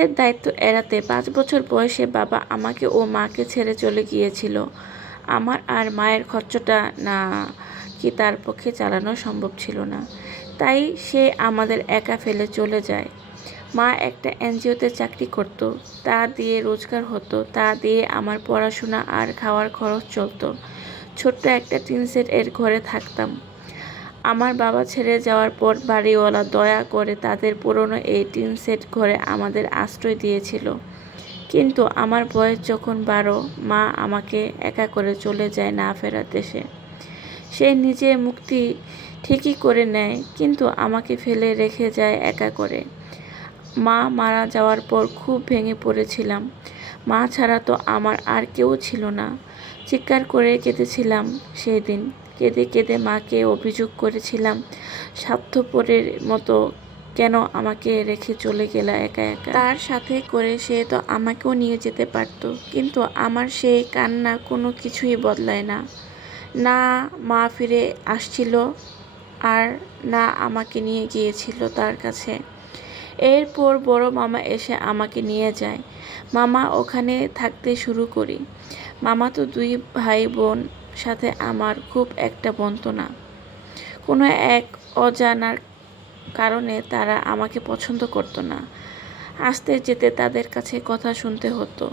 এর দায়িত্ব এড়াতে ৫ বছর বয়সে বাবা আমাকে ও মাকে ছেড়ে চলে গিয়েছিল। আমার আর মায়ের খরচটা না কি তার পক্ষে চালানো সম্ভব ছিল না, তাই সে আমাদের একা ফেলে চলে যায়। মা একটা এনজিওতে চাকরি করত, তা দিয়ে রোজগার হতো, তা দিয়ে আমার পড়াশোনা আর খাওয়ার খরচ চলতো। ছোট্ট একটা টিন সেট এর ঘরে থাকতাম। আমার বাবা ছেড়ে যাওয়ার পর বাড়িওয়ালা দয়া করে তাদের পুরনো এই টিন সেট ঘরে আমাদের আশ্রয় দিয়েছিল। কিন্তু আমার বয়স যখন 12, মা আমাকে একা করে চলে যায় না ফেরার দেশে। সে নিজে মুক্তি ঠিকই করে নেয়, কিন্তু আমাকে ফেলে রেখে যায় একা করে। মা মারা যাওয়ার পর খুব ভেঙে পড়েছিলাম। মা ছাড়া তো আমার আর কেউ ছিল না। চিৎকার করে কেঁদেছিলাম সেই দিন। কেঁদে কেঁদে মাকে অভিযোগ করেছিলাম, স্বার্থপরের মতো কেন আমাকে রেখে চলে গেলা একা একা। তার সাথে করে সে তো আমাকেও নিয়ে যেতে পারত, কিন্তু আমার সেই কান্না কোনো কিছুই বদলায় না। না মা ফিরে আসছিল, আর না আমাকে নিয়ে গিয়েছিল তার কাছে। এরপর বড় মামা এসে আমাকে নিয়ে যায়। মামা ওখানে থাকতে শুরু করি। মামা তো 2 ভাই বোন সাথে আমার খুব একটা বনতো না। কোনো এক অজানার কারণে তারা আমাকে পছন্দ করতো না। আসতে যেতে তাদের কাছে কথা শুনতে হতো।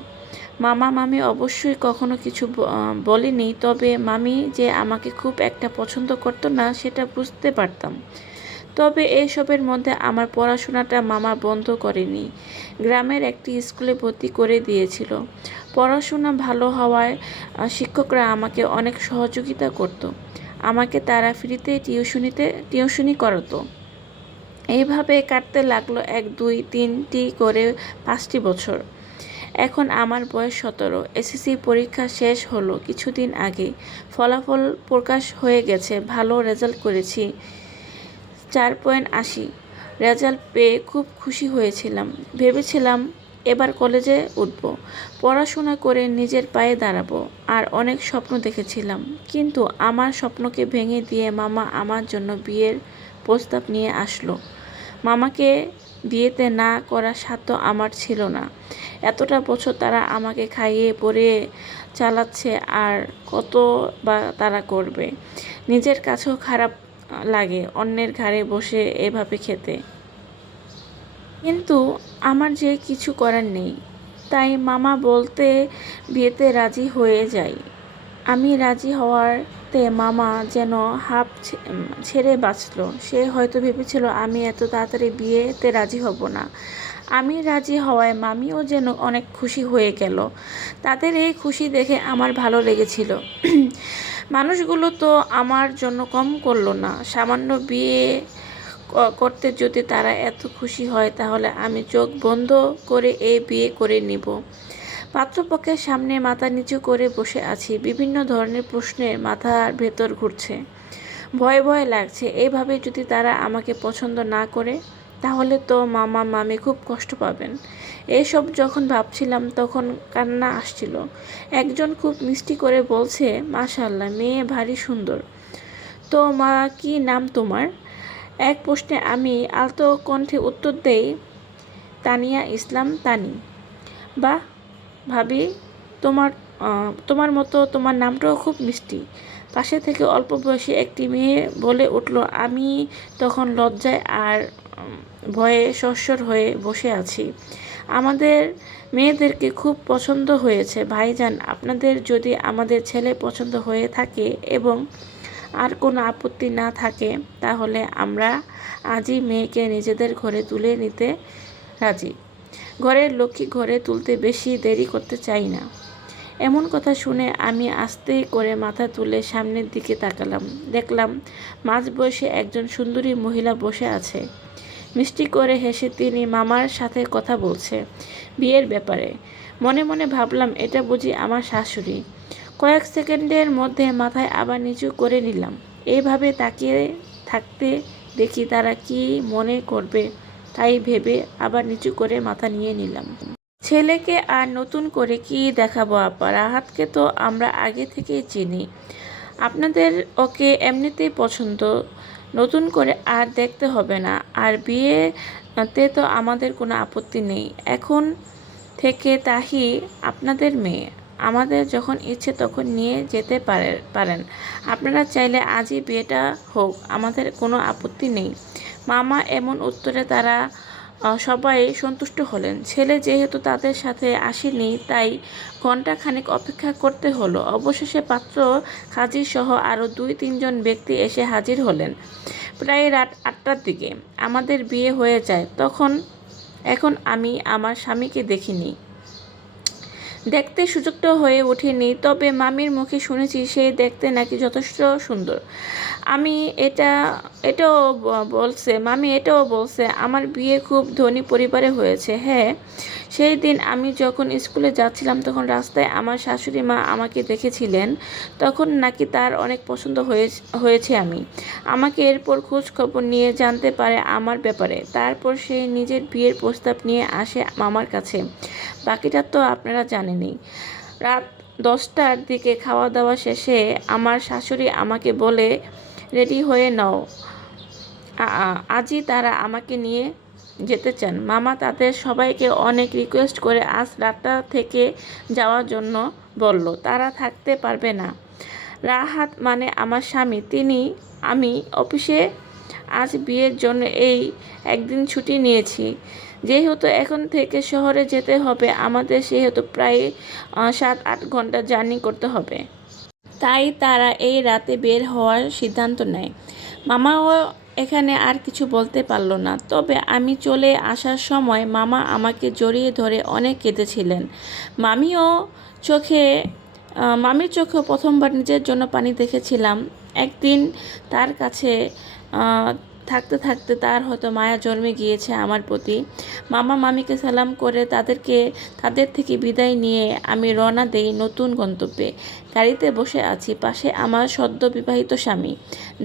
মামা মামি অবশ্যই কখনো কিছু বলেনি, তবে মামি যে আমাকে খুব একটা পছন্দ করতো না সেটা বুঝতে পারতাম। তবে এসবের মধ্যে আমার পড়াশোনাটা মামা বন্ধ করেনি। গ্রামের একটি স্কুলে ভর্তি করে দিয়েছিল। পড়াশোনা ভালো হওয়ায় শিক্ষকরা আমাকে অনেক সহযোগিতা করত। আমাকে তারা ফ্রিতে টিউশনি করাতো। এইভাবে কাটতে লাগলো 1, 2, 3টি করে 5টি বছর। এখন আমার বয়স 17। এসএসসি পরীক্ষা শেষ হলো কিছুদিন আগে। ফলাফল প্রকাশ হয়ে গেছে। ভালো রেজাল্ট করেছি, 4.80। রেজাল্ট পেয়ে খুব খুশি হয়েছিলাম। ভেবেছিলাম এবার কলেজে উঠব, পড়াশোনা করে নিজের পায়ে দাঁড়াবো, আর অনেক স্বপ্ন দেখেছিলাম। কিন্তু আমার স্বপ্নকে ভেঙে দিয়ে মামা আমার জন্য বিয়ের প্রস্তাব নিয়ে আসলো। মামাকে বিয়েতে না করার সাধ্য আমার ছিল না। এতটা বছর তারা আমাকে খাইয়ে পরিয়ে চালাচ্ছে, আর কত বা তারা করবে। নিজের কাছেও খারাপ লাগে অন্যের ঘাড়ে বসে এভাবে খেতে। কিন্তু আমার যে কিছু করার নেই, তাই মামা বলতে বিয়েতে রাজি হয়ে যাই। আমি রাজি হওয়াতে মামা যেন হাঁপ ছেড়ে বাঁচল। সে হয়তো ভেবেছিল আমি এত তাড়াতাড়ি বিয়েতে রাজি হব না। আমি রাজি হওয়ায় মামিও যেন অনেক খুশি হয়ে গেল। তাদের এই খুশি দেখে আমার ভালো লেগেছিল। মানুষগুলো তো আমার জন্য কম করলো না। সামান্য বিয়ে করতে যদি তারা এত খুশি হয়, তাহলে আমি চোখ বন্ধ করে এই বিয়ে করে নিব। পাত্রপক্ষের সামনে মাথা নিচু করে বসে আছি। বিভিন্ন ধরনের প্রশ্নে মাথার ভেতর ঘুরছে। ভয় ভয় লাগছে। এইভাবে যদি তারা আমাকে পছন্দ না করে, তাহলে তো মামা মামি খুব কষ্ট পাবেন। এইসব যখন ভাবছিলাম তখন কান্না আসছিল। একজন খুব মিষ্টি করে বলছে, মাশাআল্লাহ, মেয়ে ভারী সুন্দর। তো মা, কি নাম তোমার? এক প্রশ্নে আমি আলতো কণ্ঠে উত্তর দেই, তানিয়া ইসলাম, তানি। বাহ ভাবি, তোমার তোমার মতো তোমার নামটাও খুব মিষ্টি। পাশে থেকে অল্প বয়সী একটি মেয়ে বলে উঠল। আমি তখন লজ্জায় আর ভয়ে সরসর হয়ে বসে আছি। আমাদের মেয়েদেরকে খুব পছন্দ হয়েছে ভাইজান। আপনাদের যদি আমাদের ছেলে পছন্দ হয়ে থাকে এবং আর কোনো আপত্তি না থাকে, তাহলে আমরা আজই মেয়েকে নিজেদের ঘরে তুলে নিতে রাজি। ঘরের লক্ষ্মী ঘরে তুলতে বেশি দেরি করতে চাই না। এমন কথা শুনে আমি আস্তে করে মাথা তুলে সামনের দিকে তাকালাম। দেখলাম মাঝবয়সী একজন সুন্দরী মহিলা বসে আছে। মিষ্টি করে হেসে তিনি মামার সাথে কথা বলছে বিয়ের ব্যাপারে। মনে মনে ভাবলাম, এটা বুঝি আমার শাশুড়ি। কয়েক সেকেন্ডের মধ্যে মাথায় আবার নিচু করে নিলাম। এইভাবে তাকিয়ে থাকতে দেখি তারা কি মনে করবে, তাই ভেবে আবার নিচু করে মাথা নিয়ে নিলাম। ছেলেকে আর নতুন করে কি দেখাবো আপা? রাহাতকে তো আমরা আগে থেকেই চিনি। আপনাদের ওকে এমনিতেই পছন্দ, নতুন করে আর দেখতে হবে না। আর বিয়ে তে তো আমাদের কোনো আপত্তি নেই। এখন থেকে তাহি আপনাদের মেয়ে। আমাদের যখন ইচ্ছে তখন নিয়ে যেতে পারেন। আপনারা চাইলে আজই বিয়েটা হোক, আমাদের কোনো আপত্তি নেই। মামা এমন উত্তরে তারা সবাই সন্তুষ্ট হলেন। ছেলে যেহেতু তাদের সাথে আসেনি, তাই ঘণ্টাখানেক অপেক্ষা করতে হলো। অবশেষে পাত্র কাজী সহ আরও 2-3 জন ব্যক্তি এসে হাজির হলেন। প্রায় রাত 8টার দিকে আমাদের বিয়ে হয়ে যায়। এখন আমি আমার স্বামীকে দেখিনি, দেখতে সুযোগটা হয়ে ওঠেনি, তবে মামির মুখে শুনেছি সে দেখতে নাকি যথেষ্ট সুন্দর। আমি এটা এটাও মামি এটাও বলছে আমার বিয়ে খুব ধনী পরিবারে হয়েছে। হ্যাঁ, সেই দিন আমি যখন স্কুলে যাচ্ছিলাম তখন রাস্তায় আমার শাশুড়ি মা আমাকে দেখেছিলেন, তখন নাকি তার অনেক পছন্দ হয়েছে আমাকে এরপর খোঁজ খবর নিয়ে জানতে পারে আমার ব্যাপারে। তারপর সে নিজের বিয়ের প্রস্তাব নিয়ে আসে মামার কাছে। বাকিটা তো আপনারা জানেনই। রাত 10টার দিকে খাওয়া দাওয়া শেষে আমার শাশুড়ি আমাকে বলে, রেডি হয়ে নাও, আজই তারা আমাকে নিয়ে যেতে চান। মামা তাদের সবাইকে অনেক রিকোয়েস্ট করে আজ রাতটা থেকে যাওয়ার জন্য বলল। তারা থাকতে পারবে না। রাহাত মানে আমার স্বামী, আমি অফিসে আজ বিয়ের জন্য এই একদিন ছুটি নিয়েছি। যেহেতু এখন থেকে শহরে যেতে হবে আমাদের, সেহেতু প্রায় 7-8 ঘন্টা জার্নি করতে হবে। তাই তারা এই রাতে বের হওয়ার সিদ্ধান্ত নেয়। মামাও এখানে আর কিছু বলতে পারল না। তবে আমি চলে আসার সময় মামা আমাকে জড়িয়ে ধরে অনেক কেঁদেছিলেন। মামির চোখে প্রথমবার নিজের জন্য পানি দেখেছিলাম। একদিন তার কাছে থাকতে থাকতে তার হয়তো মায়া জন্মে গিয়েছে আমার প্রতি। মামা মামিকে সালাম করে তাদের থেকে বিদায় নিয়ে আমি রওনা দেই নতুন গন্তব্যে। গাড়িতে বসে আছি, পাশে আমার সদ্য বিবাহিত স্বামী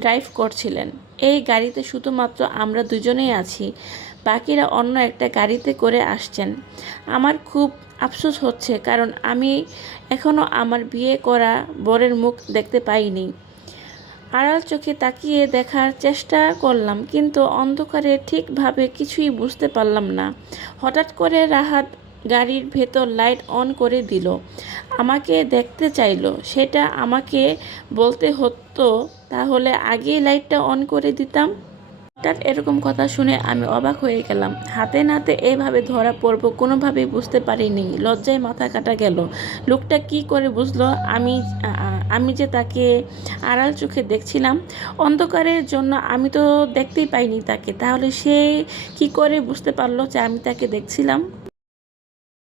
ড্রাইভ করছিলেন। এই গাড়িতে শুধুমাত্র আমরা দুজনেই আছি, বাকিরা অন্য একটা গাড়িতে করে আসছেন। আমার খুব আফসোস হচ্ছে, কারণ আমি এখনও আমার বিয়ে করা বরের মুখ দেখতে পাইনি। আড়াল চোখে তাকিয়ে দেখার চেষ্টা করলাম, কিন্তু অন্ধকারে ঠিকভাবে কিছুই বুঝতে পারলাম না। হঠাৎ করে রাহাত গাড়ির ভেতর লাইট অন করে দিল। আমাকে দেখতে চাইলো, সেটা আমাকে বলতে হতো, তাহলে আগেই লাইটটা অন করে দিতাম। হঠাৎ এরকম কথা শুনে আমি অবাক হয়ে গেলাম। হাতে নাতে এভাবে ধরা পড়ব কোনোভাবেই বুঝতে পারিনি। লজ্জায় মাথা কাটা গেল। লোকটা কি করে বুঝলো আমি যে তাকে আড়াল চোখে দেখছিলাম? অন্ধকারের জন্য আমি তো দেখতেই পাইনি তাকে, তাহলে সে কি করে বুঝতে পারলো যে আমি তাকে দেখছিলাম?